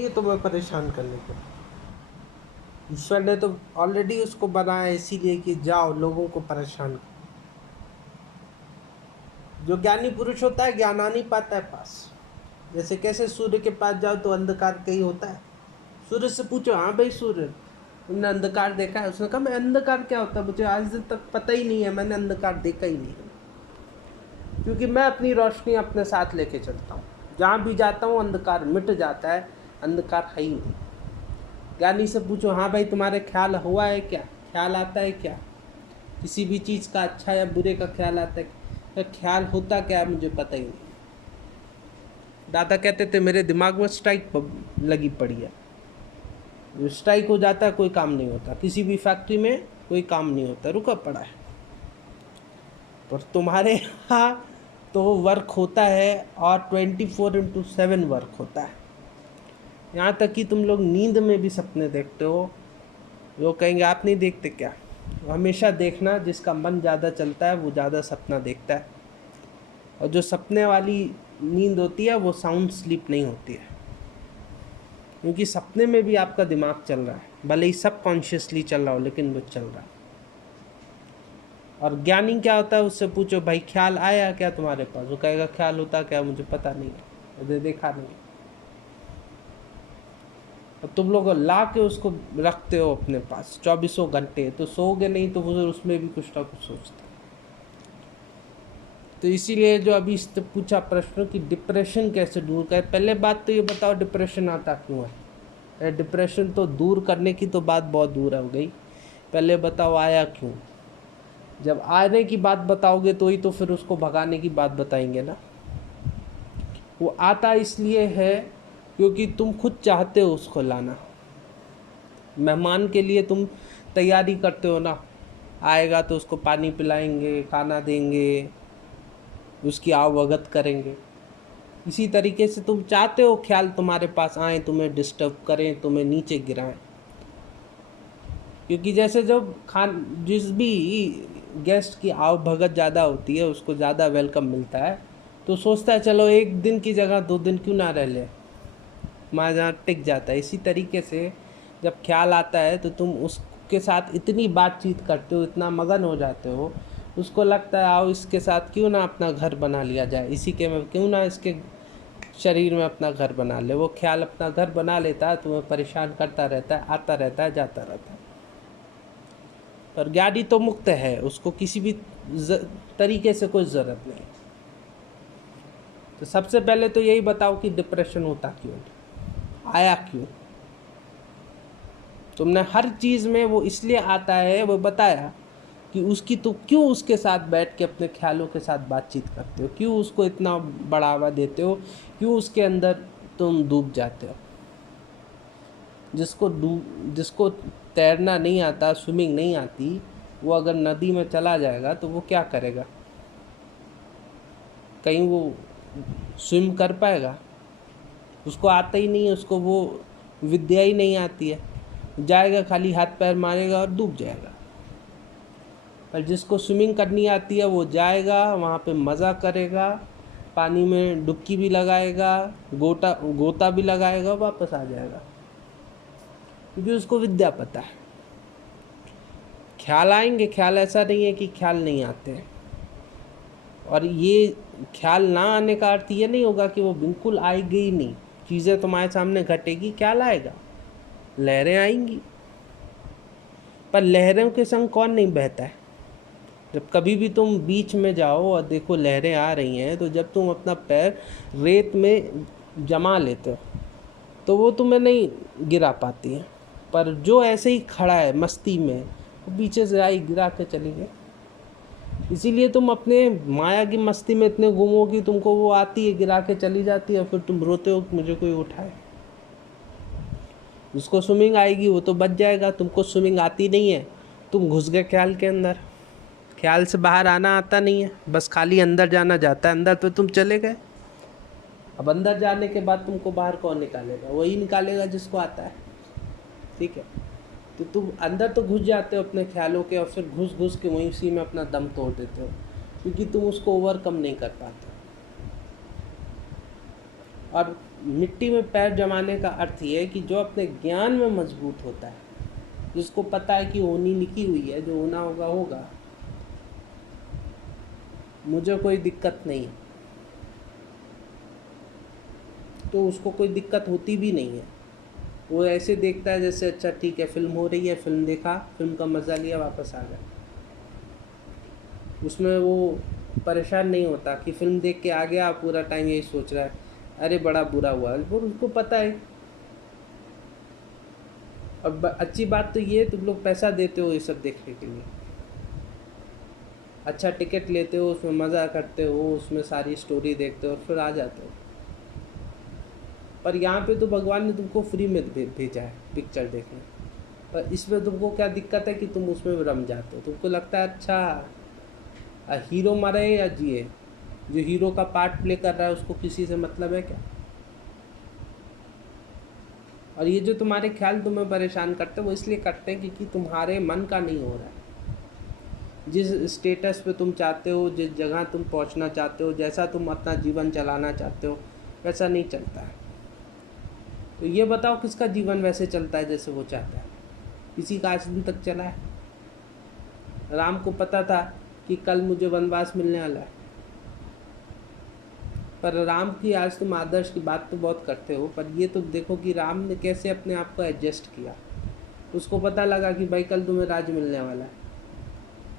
ये तुम्हें परेशान करने को। ईश्वर ने तो ऑलरेडी उसको बनाया इसीलिए कि जाओ लोगों को परेशान करो। जो ज्ञानी पुरुष होता है ज्ञान आ नहीं पाता है पास। जैसे कैसे सूर्य के पास जाओ तो अंधकार कहीं होता है। सूर्य से पूछो, हाँ भाई सूर्य, तुमने अंधकार देखा है? उसने कहा मैं अंधकार क्या होता है मुझे आज दिन तक पता ही नहीं है, मैंने अंधकार देखा ही नहीं, क्योंकि मैं अपनी रोशनी अपने साथ लेके चलता हूँ। जहाँ भी जाता हूँ अंधकार मिट जाता है, अंधकार है ही नहीं। ज्ञानी से पूछो, हाँ भाई तुम्हारे ख्याल हुआ है क्या, ख्याल आता है क्या, किसी भी चीज़ का अच्छा या बुरे का ख्याल आता है? ख्याल होता क्या है मुझे पता ही नहीं। दादा कहते थे मेरे दिमाग में स्ट्राइक लगी पड़ी है। जो स्ट्राइक हो जाता है कोई काम नहीं होता, किसी भी फैक्ट्री में कोई काम नहीं होता, रुका पड़ा है। पर तुम्हारे यहाँ तो वर्क होता है और 24/7 वर्क होता है। यहाँ तक कि तुम लोग नींद में भी सपने देखते हो। लोग कहेंगे आप नहीं देखते क्या? हमेशा देखना, जिसका मन ज़्यादा चलता है वो ज़्यादा सपना देखता है। और जो सपने वाली नींद होती है वो साउंड स्लीप नहीं होती है, क्योंकि सपने में भी आपका दिमाग चल रहा है, भले ही सबकॉन्शियसली चल रहा हो लेकिन वो चल रहा है। और ज्ञानी क्या होता है, उससे पूछो भाई ख्याल आया क्या तुम्हारे पास? वो कहेगा ख्याल होता क्या मुझे पता नहीं है, मुझे देखा नहीं। और तुम लोग ला के उसको रखते हो अपने पास 24 घंटे, तो सोओगे नहीं तो वो उसमें भी कुछ ना कुछ सोचता है। तो इसीलिए जो अभी इससे पूछा प्रश्न कि डिप्रेशन कैसे दूर करें, पहले बात तो ये बताओ डिप्रेशन आता क्यों है? डिप्रेशन तो दूर करने की तो बात बहुत दूर हो गई, पहले बताओ आया क्यों। जब आने की बात बताओगे तो ही तो फिर उसको भगाने की बात बताएंगे ना। वो आता इसलिए है क्योंकि तुम खुद चाहते हो उसको लाना। मेहमान के लिए तुम तैयारी करते हो ना, आएगा तो उसको पानी पिलाएंगे, खाना देंगे, उसकी आवभगत करेंगे। इसी तरीके से तुम चाहते हो ख्याल तुम्हारे पास आए, तुम्हें डिस्टर्ब करें, तुम्हें नीचे गिराएं। क्योंकि जैसे जब जिस भी गेस्ट की आवभगत ज़्यादा होती है उसको ज़्यादा वेलकम मिलता है, तो सोचता है चलो एक दिन की जगह 2 दिन क्यों ना रह ले, वहाँ जहाँ टिक जाता है। इसी तरीके से जब ख्याल आता है तो तुम उसके साथ इतनी बातचीत करते हो, इतना मगन हो जाते हो, उसको लगता है आओ इसके साथ क्यों ना अपना घर बना लिया जाए, इसी के में क्यों ना इसके शरीर में अपना घर बना ले। वो ख्याल अपना घर बना लेता है, तुम्हें परेशान करता रहता है, आता रहता है, जाता रहता है। पर ज्ञानी तो मुक्त है, उसको किसी भी तरीके से कोई ज़रूरत नहीं। तो सबसे पहले तो यही बताओ कि डिप्रेशन होता क्यों, आया क्यों। तुमने हर चीज़ में वो इसलिए आता है वो बताया कि उसकी तो क्यों उसके साथ बैठ के अपने ख्यालों के साथ बातचीत करते हो, क्यों उसको इतना बढ़ावा देते हो, क्यों उसके अंदर तुम डूब जाते हो। जिसको तैरना नहीं आता, स्विमिंग नहीं आती, वो अगर नदी में चला जाएगा तो वो क्या करेगा? कहीं वो स्विम कर पाएगा? उसको आता ही नहीं है, उसको वो विद्या ही नहीं आती है, जाएगा खाली हाथ पैर मारेगा और डूब जाएगा। पर जिसको स्विमिंग करनी आती है वो जाएगा, वहाँ पे मज़ा करेगा, पानी में डुबकी भी लगाएगा, गोता भी लगाएगा, वापस आ जाएगा, क्योंकि उसको विद्या पता है। ख्याल आएंगे, ख्याल ऐसा नहीं है कि ख्याल नहीं आते हैं। और ये ख्याल ना आने का अर्थ ये नहीं होगा कि वो बिल्कुल आएगी ही नहीं। चीज़ें तुम्हारे सामने घटेगी, ख्याल आएगा, लहरें आएंगी, पर लहरों के संग कौन नहीं बहता है? जब कभी भी तुम बीच में जाओ और देखो लहरें आ रही हैं, तो जब तुम अपना पैर रेत में जमा लेते हो तो वो तुम्हें नहीं गिरा पाती हैं। पर जो ऐसे ही खड़ा है मस्ती में, वो पीछे से आई गिरा के चली गई। इसीलिए तुम अपने माया की मस्ती में इतने गुम हो कि तुमको वो आती है गिरा के चली जाती है, फिर तुम रोते हो कि मुझे कोई उठाए। जिसको स्विमिंग आएगी वो तो बच जाएगा, तुमको स्विमिंग आती नहीं है, तुम घुस गए ख्याल के अंदर। ख्याल से बाहर आना आता नहीं है, बस खाली अंदर जाना जाता है, अंदर तो तुम चले गए। अब अंदर जाने के बाद तुमको बाहर कौन निकालेगा? वही निकालेगा जिसको आता है। ठीक है, तो तुम अंदर तो घुस जाते हो अपने ख्यालों के, और फिर घुस घुस के वहीं उसी में अपना दम तोड़ देते हो, क्योंकि तुम उसको ओवरकम नहीं कर पाते। और मिट्टी में पैर जमाने का अर्थ ये है कि जो अपने ज्ञान में मजबूत होता है, जिसको पता है कि होनी लिखी हुई है, जो होना होगा होगा, मुझे कोई दिक्कत नहीं है, तो उसको कोई दिक्कत होती भी नहीं है। वो ऐसे देखता है जैसे अच्छा ठीक है, फिल्म हो रही है, फिल्म देखा, फिल्म का मज़ा लिया, वापस आ गया। उसमें वो परेशान नहीं होता कि फिल्म देख के आ गया, पूरा टाइम यही सोच रहा है अरे बड़ा बुरा हुआ। वो उसको पता है। अब अच्छी बात तो ये, तुम लोग पैसा देते हो ये सब देखने के लिए, अच्छा टिकट लेते हो, उसमें मज़ा करते हो, उसमें सारी स्टोरी देखते हो और फिर आ जाते हो। पर यहाँ पे तो भगवान ने तुमको फ्री में भेजा है पिक्चर देखने, पर इसमें तुमको क्या दिक्कत है कि तुम उसमें रम जाते हो। तुमको लगता है अच्छा हीरो मरे या जिए, जो हीरो का पार्ट प्ले कर रहा है उसको किसी से मतलब है क्या। और ये जो तुम्हारे ख्याल तुम्हें परेशान करते हैं, वो इसलिए करते हैं क्योंकि तुम्हारे मन का नहीं हो रहा है। जिस स्टेटस पे तुम चाहते हो, जिस जगह तुम पहुंचना चाहते हो, जैसा तुम अपना जीवन चलाना चाहते हो, वैसा नहीं चलता है। तो ये बताओ किसका जीवन वैसे चलता है जैसे वो चाहता है? किसी का आज दिन तक चला है? राम को पता था कि कल मुझे वनवास मिलने वाला है, पर राम की आज तुम आदर्श की बात तो बहुत करते हो, पर ये तो देखो कि राम ने कैसे अपने आप को एडजस्ट किया। उसको पता लगा कि भाई कल तुम्हें राज मिलने वाला है,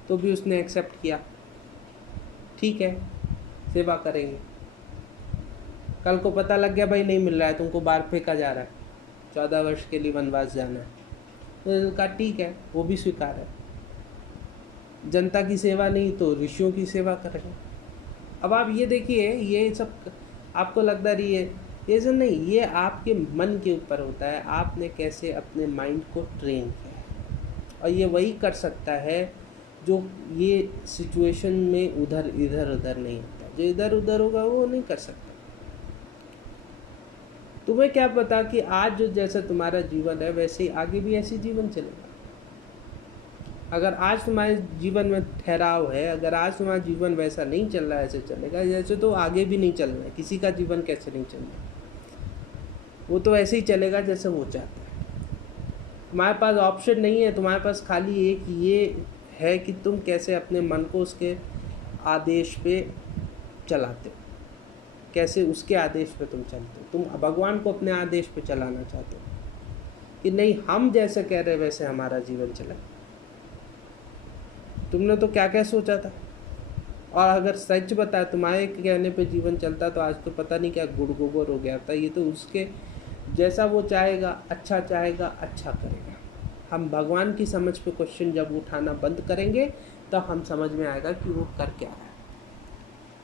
तो भी उसने एक्सेप्ट किया, ठीक है सेवा करेंगे। कल को पता लग गया भाई नहीं मिल रहा है, तुमको बाहर फेंका जा रहा है, 14 वर्ष के लिए वनवास जाना है, तो कहा ठीक है, वो भी स्वीकार है। जनता की सेवा नहीं तो ऋषियों की सेवा करेंगे। अब आप ये देखिए, ये सब आपको लगता रही है ये सब नहीं, ये आपके मन के ऊपर होता है, आपने कैसे अपने माइंड को ट्रेन किया है। और ये वही कर सकता है जो ये सिचुएशन में इधर उधर नहीं होता। जो इधर उधर होगा वो नहीं कर सकता। तुम्हें क्या पता कि आज जो जैसा तुम्हारा जीवन है वैसे ही आगे भी ऐसे जीवन चलेगा। अगर आज तुम्हारे जीवन में ठहराव है, अगर आज तुम्हारा जीवन वैसा नहीं चल रहा है ऐसे चलेगा, जैसे तो आगे भी नहीं चलना है। किसी का जीवन कैसे नहीं चलना, वो तो ऐसे ही चलेगा जैसे वो चाहता है। तुम्हारे पास ऑप्शन नहीं है, तुम्हारे पास खाली एक ये है कि तुम कैसे अपने मन को उसके आदेश पे चलाते हो, कैसे उसके आदेश पे तुम चलते हो। तुम भगवान को अपने आदेश पे चलाना चाहते हो कि नहीं हम जैसे कह रहे वैसे हमारा जीवन चले। तुमने तो क्या क्या सोचा था, और अगर सच बता तुम्हारे कहने पे जीवन चलता तो आज तो पता नहीं क्या गुड़ गोबर हो गया था। ये तो उसके जैसा वो चाहेगा, अच्छा करेगा। हम भगवान की समझ पे क्वेश्चन जब उठाना बंद करेंगे तो हम समझ में आएगा कि वो कर क्या रहा है।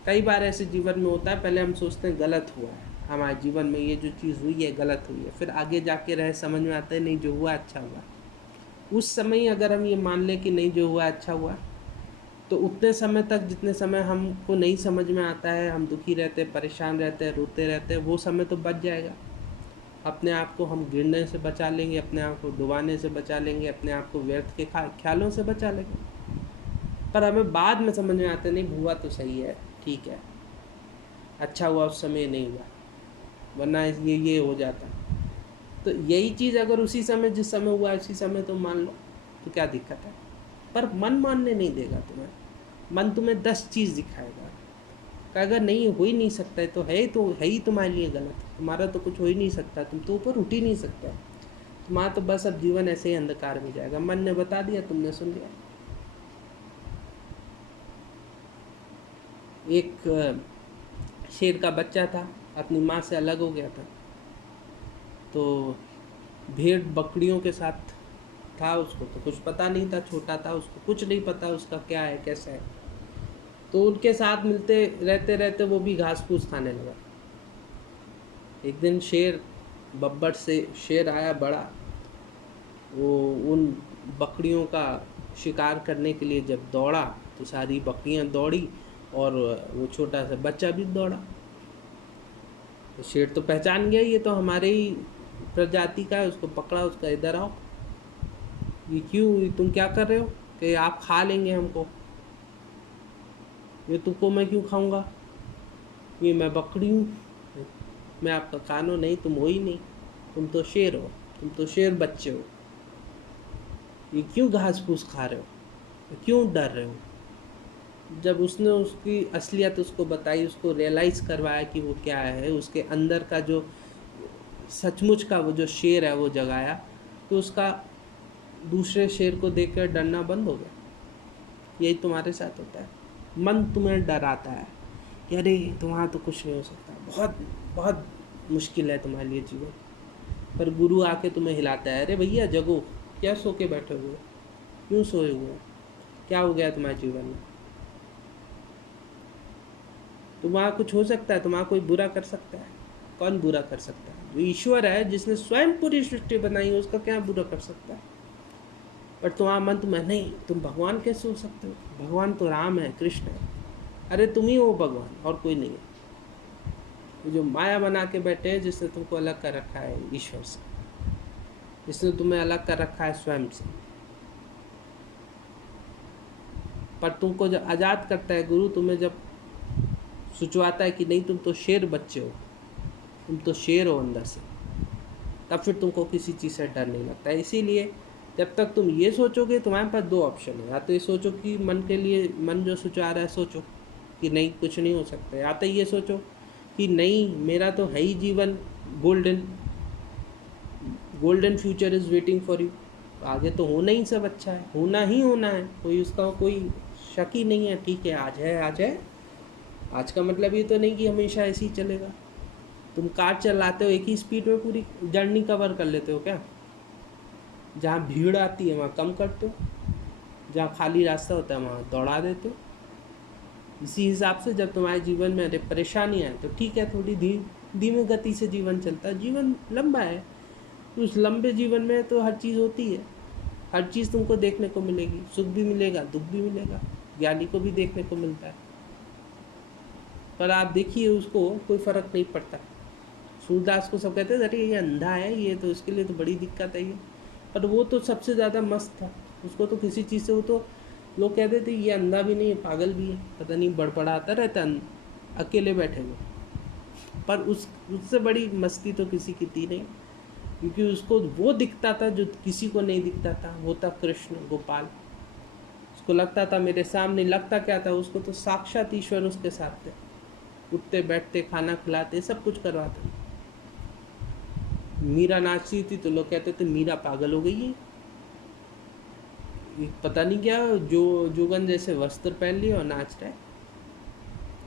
कई बार ऐसे जीवन में होता है, पहले हम सोचते हैं गलत हुआ है हमारे जीवन में, ये जो चीज़ हुई है गलत हुई है, फिर आगे जाके रहे समझ में आता है नहीं जो हुआ अच्छा हुआ। उस समय अगर हम ये मान लें कि नहीं जो हुआ अच्छा हुआ, तो उतने समय तक जितने समय हमको नहीं समझ में आता है, हम दुखी रहते हैं, परेशान रहते हैं, रोते रहते हैं, वो समय तो बच जाएगा। अपने आप को हम गिरने से बचा लेंगे, अपने आप को डुबाने से बचा लेंगे, अपने आप को व्यर्थ के ख्यालों से बचा लेंगे। पर हमें बाद में समझ में आता नहीं हुआ तो सही है, ठीक है, अच्छा हुआ उस समय नहीं हुआ, वरना ये हो जाता। तो यही चीज़ अगर उसी समय जिस समय हुआ उसी समय तो मान लो तो क्या दिक्कत है। पर मन मानने नहीं देगा तुम्हें, मन तुम्हें 10 चीज़ दिखाएगा कि अगर नहीं हो ही नहीं सकता है तो है ही तुम्हारे लिए गलत। तुम्हारा तो कुछ हो ही नहीं सकता, तुम तो ऊपर उठ ही नहीं सकता, तुम्हारा तो बस अब जीवन ऐसे ही अंधकार में जाएगा। मन ने बता दिया, तुमने सुन लिया। एक शेर का बच्चा था, अपनी माँ से अलग हो गया था, तो भेड़ बकरियों के साथ था। उसको तो कुछ पता नहीं था, छोटा था, उसको कुछ नहीं पता उसका क्या है कैसा है। तो उनके साथ मिलते रहते रहते वो भी घास फूस खाने लगा। एक दिन बब्बर से शेर आया बड़ा, वो उन बकरियों का शिकार करने के लिए जब दौड़ा तो सारी बकरियां दौड़ी और वो छोटा सा बच्चा भी दौड़ा। तो शेर तो पहचान गया ये तो हमारे ही प्रजाति का है, उसको पकड़ा, उसका इधर आओ, ये क्यों, तुम क्या कर रहे हो? कि आप खा लेंगे हमको। ये तुमको मैं क्यों खाऊंगा, ये मैं बकरी हूँ, मैं आपका कानो नहीं, तुम हो ही नहीं, तुम तो शेर हो, तुम तो शेर बच्चे हो, ये क्यों घास फूस खा रहे हो, क्यों डर रहे हो। जब उसने उसकी असलियत उसको बताई, उसको रियलाइज़ करवाया कि वो क्या है, उसके अंदर का जो सचमुच का वो जो शेर है वो जगाया, तो उसका दूसरे शेर को देखकर डरना बंद हो गया। यही तुम्हारे साथ होता है, मन तुम्हें डराता है कि अरे तुम्हारा तो कुछ नहीं हो सकता, बहुत बहुत मुश्किल है तुम्हारे लिए जीवन। पर गुरु आके तुम्हें हिलाता है, अरे भैया जगो, क्या सो के बैठे हुए, क्यों सोए हुए हो? क्या हो गया तुम्हारे जीवन में? तुम्हारा कुछ हो सकता है, तुम्हारा कोई बुरा कर सकता है? कौन बुरा कर सकता है? जो ईश्वर है, जिसने स्वयं पूरी सृष्टि बनाई है, उसका क्या बुरा कर सकता है? पर तुम्हारा मन तुम्हें, नहीं तुम भगवान कैसे हो सकते हो, भगवान तो राम है, कृष्ण है। अरे तुम ही हो भगवान, और कोई नहीं है। जो माया बना के बैठे हैं, जिसने तुमको अलग कर रखा है ईश्वर से, जिसने तुम्हें अलग कर रखा है स्वयं से। पर तुमको जब आज़ाद करता है गुरु, तुम्हें जब सोचवाता है कि नहीं तुम तो शेर बच्चे हो, तुम तो शेर हो अंदर से, तब फिर तुमको किसी चीज़ से डर नहीं लगता है। इसीलिए जब तक तुम ये सोचोगे, तुम्हारे पास दो ऑप्शन है, या तो ये सोचो कि मन के लिए, मन जो सोचा रहा है सोचो कि नहीं कुछ नहीं हो सकता, या तो ये सोचो कि नहीं मेरा तो है ही जीवन, golden golden future is waiting for you, आगे तो होना ही सब अच्छा है, होना ही होना है, कोई उसका कोई शक ही नहीं है। ठीक है, आज है आज है, आज का मतलब ये तो नहीं कि हमेशा ऐसे ही चलेगा। तुम कार चलाते हो, एक ही स्पीड में पूरी जर्नी कवर कर लेते हो क्या? जहाँ भीड़ आती है वहाँ कम करते हो, जहाँ खाली रास्ता होता है वहाँ दौड़ा देते हो। इसी हिसाब से जब तुम्हारे जीवन में परेशानी आए तो ठीक है, थोड़ी धीमी गति से जीवन चलता है, जीवन लंबा है, उस लंबे जीवन में तो हर चीज़ होती है, हर चीज़ तुमको देखने को मिलेगी, सुख भी मिलेगा, दुख भी मिलेगा, ज्ञानी को भी देखने को मिलता है। पर आप देखिए उसको कोई फ़र्क नहीं पड़ता। सूरदास को सब कहते थे अरे ये अंधा है, ये तो इसके लिए तो बड़ी दिक्कत है ये, पर वो तो सबसे ज़्यादा मस्त था, उसको तो किसी चीज़ से, वो तो लोग कहते थे ये अंधा भी नहीं है, पागल भी है, पता नहीं बड़बड़ाता रहता अकेले बैठे हुए। पर उससे बड़ी मस्ती तो किसी की थी नहीं, क्योंकि उसको वो दिखता था जो किसी को नहीं दिखता था, वो था कृष्ण गोपाल। उसको लगता था मेरे सामने, लगता क्या था उसको, तो साक्षात ईश्वर उसके साथ थे, उठते बैठते खाना खिलाते सब कुछ करवाते। मीरा नाचती थी तो लोग कहते थे मीरा पागल हो गई है, पता नहीं क्या जो जोगन जैसे वस्त्र पहन लिए और नाच रहे,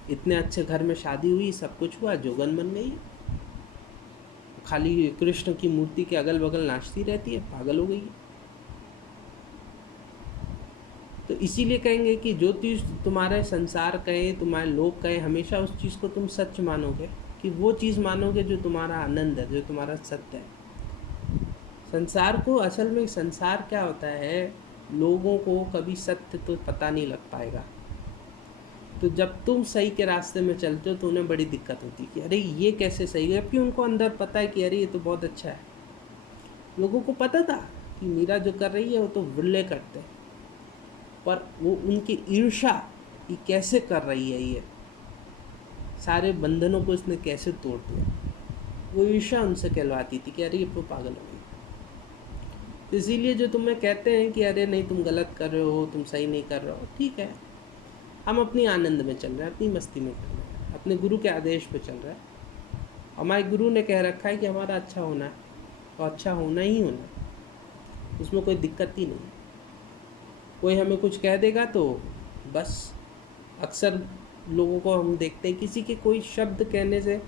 इतने अच्छे घर में शादी हुई, सब कुछ हुआ, जोगन बन गई, खाली कृष्ण की मूर्ति के अगल बगल नाचती रहती है, पागल हो गई है। तो इसीलिए कहेंगे कि जो चीज़ तुम्हारे संसार कहे, तुम्हारे लोग कहे, हमेशा उस चीज़ को तुम सच मानोगे, कि वो चीज़ मानोगे जो तुम्हारा आनंद है, जो तुम्हारा सत्य है। संसार को, असल में संसार क्या होता है, लोगों को कभी सत्य तो पता नहीं लग पाएगा। तो जब तुम सही के रास्ते में चलते हो तो उन्हें बड़ी दिक्कत होती है कि अरे ये कैसे सही है, जबकि उनको अंदर पता है कि अरे ये तो बहुत अच्छा है। लोगों को पता था कि मीरा जो कर रही है वो तो विरले करते हैं, पर वो उनकी ईर्ष्या कि कैसे कर रही है ये, सारे बंधनों को इसने कैसे तोड़ दिया, वो ईर्ष्या उनसे कहलवाती थी कि अरे ये तो पागल हो गई। तो इसीलिए जो तुम्हें कहते हैं कि अरे नहीं तुम गलत कर रहे हो, तुम सही नहीं कर रहे हो, ठीक है, हम अपनी आनंद में चल रहे हैं, अपनी मस्ती में चल रहे हैं, अपने गुरु के आदेश पे चल रहे हैं। हमारे गुरु ने कह रखा है कि हमारा अच्छा होना है, और अच्छा होना ही होना है, उसमें कोई दिक्कत ही नहीं। कोई हमें कुछ कह देगा तो बस, अक्सर लोगों को हम देखते हैं किसी के कोई शब्द कहने से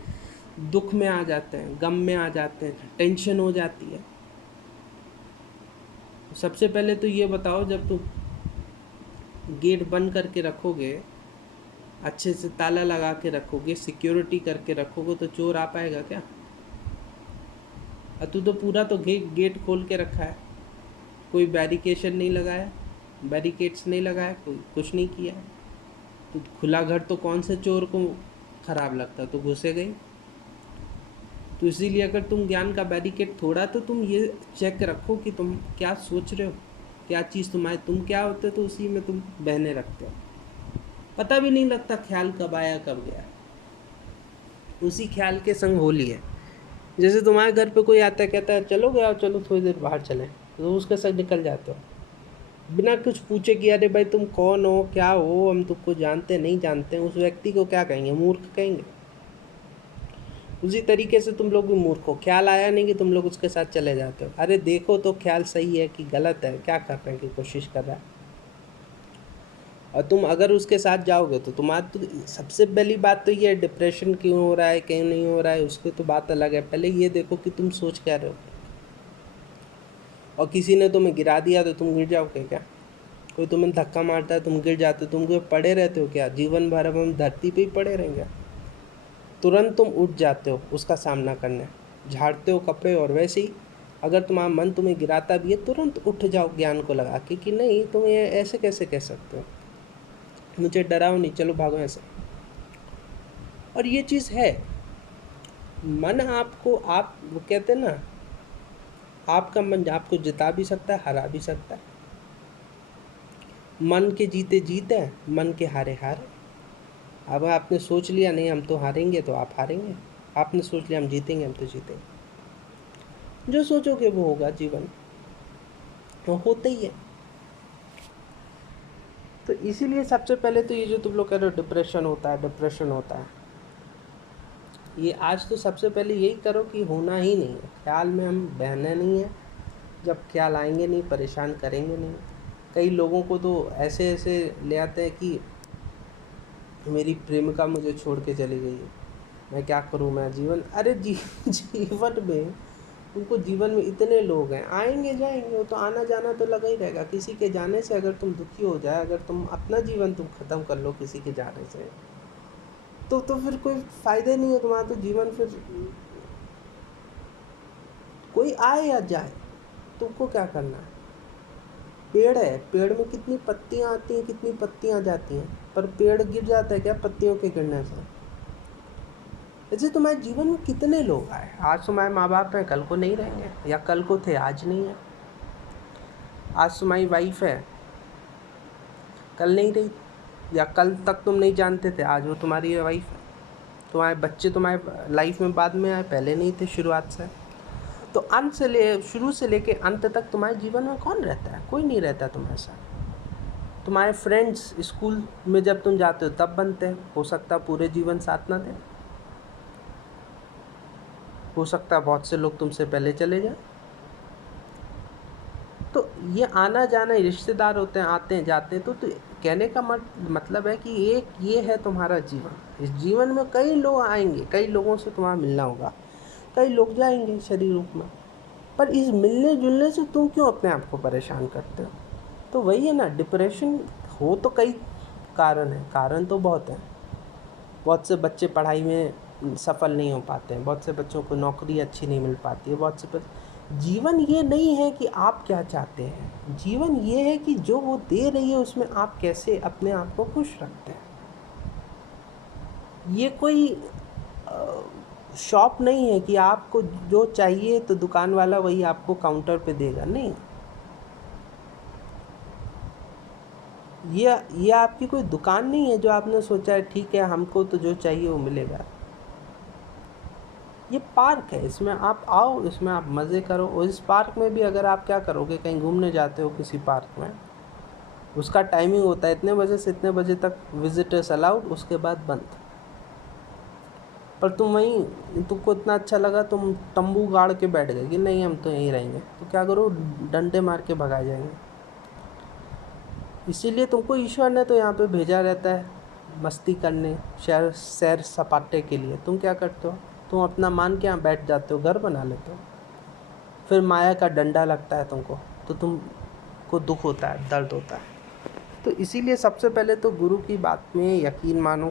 दुख में आ जाते हैं, गम में आ जाते हैं, टेंशन हो जाती है। सबसे पहले तो ये बताओ, जब तुम गेट बंद करके रखोगे, अच्छे से ताला लगा के रखोगे, सिक्योरिटी करके रखोगे, तो चोर आ पाएगा क्या? तू तो पूरा तो गेट खोल के रखा है, कोई बैरिकेशन नहीं लगाया, बैरिकेड्स नहीं लगाया, कोई कुछ नहीं किया, तो खुला घर तो कौन से चोर को ख़राब लगता, तो घुसे गई। तो इसीलिए अगर तुम ज्ञान का बैरिकेड थोड़ा, तो तुम ये चेक रखो कि तुम क्या सोच रहे हो, क्या चीज़ तुम क्या होते, तो उसी में तुम बहने रखते हो, पता भी नहीं लगता ख्याल कब आया कब गया। उसी ख्याल के संग होली है। जैसे तुम्हारे घर पे कोई आता है, कहता है चलो गया, चलो थोड़ी देर बाहर चलें, तो उसके संग निकल जाते हो बिना कुछ पूछे कि अरे भाई तुम कौन हो, क्या हो, हम तुमको जानते नहीं जानते। उस व्यक्ति को क्या कहेंगे? मूर्ख कहेंगे। उसी तरीके से तुम लोग भी मूर्ख हो, ख्याल आया नहीं कि तुम लोग उसके साथ चले जाते हो। अरे देखो तो ख्याल सही है कि गलत है, क्या कर रहे हैं, कि कोशिश कर रहा है। और तुम अगर उसके साथ जाओगे तो तुम्हारा तो सबसे पहली बात तो ये है, डिप्रेशन क्यों हो रहा है, क्यों नहीं हो रहा है, उसकी तो बात अलग है। पहले ये देखो कि तुम सोच क्या रहे हो। और किसी ने तुम्हें गिरा दिया तो तुम गिर जाओगे क्या? कोई तुम्हें धक्का मारता है, तुम गिर जाते हो, तुम क्यों पड़े रहते हो क्या? जीवन भर अब हम धरती पे ही पड़े रहेंगे? तुरंत तुम उठ जाते हो उसका सामना करने, झाड़ते हो कपड़े। और वैसे ही अगर तुम्हारा मन तुम्हें गिराता भी है, तुरंत उठ जाओ ज्ञान को लगा के कि नहीं, तुम ये ऐसे कैसे कह सकते हो, मुझे डराओ नहीं, चलो भागो ऐसे। और ये चीज़ है, मन आपको, आप वो कहते हैं ना, आपका मन आपको जिता भी सकता है, हरा भी सकता है। मन के जीते जीते, मन के हारे हारे। अब आपने सोच लिया नहीं हम तो हारेंगे, तो आप हारेंगे। आपने सोच लिया हम जीतेंगे, हम तो जीतेंगे। जो सोचोगे वो होगा, जीवन वो होता ही है। तो इसीलिए सबसे पहले तो ये जो तुम लोग कह रहे हो डिप्रेशन होता है, डिप्रेशन होता है, ये आज तो सबसे पहले यही करो कि होना ही नहीं है। ख्याल में हम बहना नहीं है। जब ख्याल आएंगे नहीं, परेशान करेंगे नहीं। कई लोगों को तो ऐसे ऐसे ले आते हैं कि मेरी प्रेमिका मुझे छोड़ के चली गई है, मैं क्या करूं, मैं जीवन, अरे जीवन में, उनको जीवन में इतने लोग हैं, आएंगे जाएंगे, वो तो आना जाना तो लगा ही रहेगा। किसी के जाने से अगर तुम दुखी हो जाए, अगर तुम अपना जीवन तुम ख़त्म कर लो किसी के जाने से, तो फिर कोई फ़ायदा नहीं है तुम्हारा। तो जीवन फिर कोई आए या जाए, तुमको क्या करना है? पेड़ है, पेड़ में कितनी पत्तियां आती हैं, कितनी पत्तियां जाती हैं, पर पेड़ गिर जाता है क्या पत्तियों के गिरने से? ऐसे तुम्हारे जीवन में कितने लोग आए, आज तुम्हारे माँ बाप हैं, कल को नहीं रहेंगे, या कल को थे आज नहीं है। आज तुम्हारी वाइफ है, कल नहीं रही, या कल तक तुम नहीं जानते थे, आज वो तुम्हारी वाइफ है। तुम्हारे बच्चे तुम्हारे लाइफ में बाद में आए, पहले नहीं थे शुरुआत से। तो अंत से शुरू से लेके अंत तक तुम्हारे जीवन में कौन रहता है? कोई नहीं रहता तुम्हारे साथ। तुम्हारे फ्रेंड्स स्कूल में जब तुम जाते हो तब बनते हैं, हो सकता पूरे जीवन साथ ना दें, हो सकता बहुत से लोग तुमसे पहले चले जाए। तो ये आना जाना, रिश्तेदार होते हैं, आते हैं जाते हैं। तो कहने का मतलब है कि एक ये है तुम्हारा जीवन। इस जीवन में कई लोग आएंगे, कई लोगों से तुम्हारा मिलना होगा, कई लोग जाएंगे शरीर रूप में, पर इस मिलने जुलने से तुम क्यों अपने आप को परेशान करते हो? तो वही है ना, डिप्रेशन हो तो कई कारण है, कारण तो बहुत हैं। बहुत से बच्चे पढ़ाई में सफल नहीं हो पाते हैं, बहुत से बच्चों को नौकरी अच्छी नहीं मिल पाती है, बहुत से जीवन ये नहीं है कि आप क्या चाहते हैं, जीवन ये है कि जो वो दे रही है उसमें आप कैसे अपने आप को खुश रखते हैं। ये कोई शॉप नहीं है कि आपको जो चाहिए तो दुकान वाला वही आपको काउंटर पे देगा, नहीं। ये आपकी कोई दुकान नहीं है जो आपने सोचा है ठीक है हमको तो जो चाहिए वो मिलेगा। ये पार्क है, इसमें आप आओ, इसमें आप मज़े करो। और इस पार्क में भी अगर आप क्या करोगे, कहीं घूमने जाते हो किसी पार्क में, उसका टाइमिंग होता है इतने बजे से इतने बजे तक विजिटर्स अलाउड, उसके बाद बंद। पर तुम वहीं, तुमको इतना अच्छा लगा, तुम तंबू गाड़ के बैठ गए कि नहीं हम तो यहीं रहेंगे, तो क्या करो, डंडे मार के भगा जाएंगे। इसीलिए तुमको ईश्वर ने तो यहाँ पे भेजा रहता है मस्ती करने, सैर सपाटे के लिए। तुम क्या करते हो? तुम अपना मान के यहाँ बैठ जाते हो, घर बना लेते हो, फिर माया का डंडा लगता है तुमको, तो तुमको दुख होता है, दर्द होता है। तो इसीलिए सबसे पहले तो गुरु की बात में यकीन मानो।